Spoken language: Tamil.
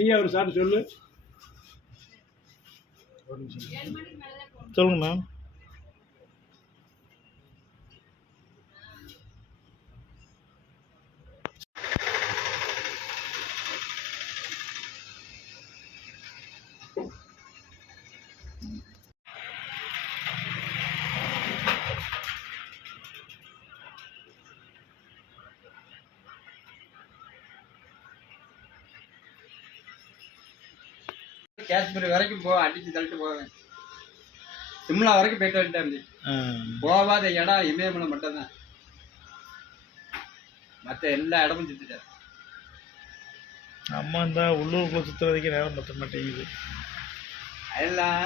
நீ அவர் சாப்பிட்டு சொல்லு. சொல்லுங்க மேம். காஷ்மீர் வரைக்கும் அடிச்சு தள்ளிட்டு போவேன். சிம்லா வரைக்கும் போயிட்டு வந்துட்டேன். போகாத இடம் இமயமலை மட்டும்தான். மற்ற எல்லா இடமும் சுத்திட்டார். அம்மா இருந்தா உள்ளூருக்குள்ள சுத்துறதுக்கே நேரம் பத்த மாட்டேங்குது. அதெல்லாம்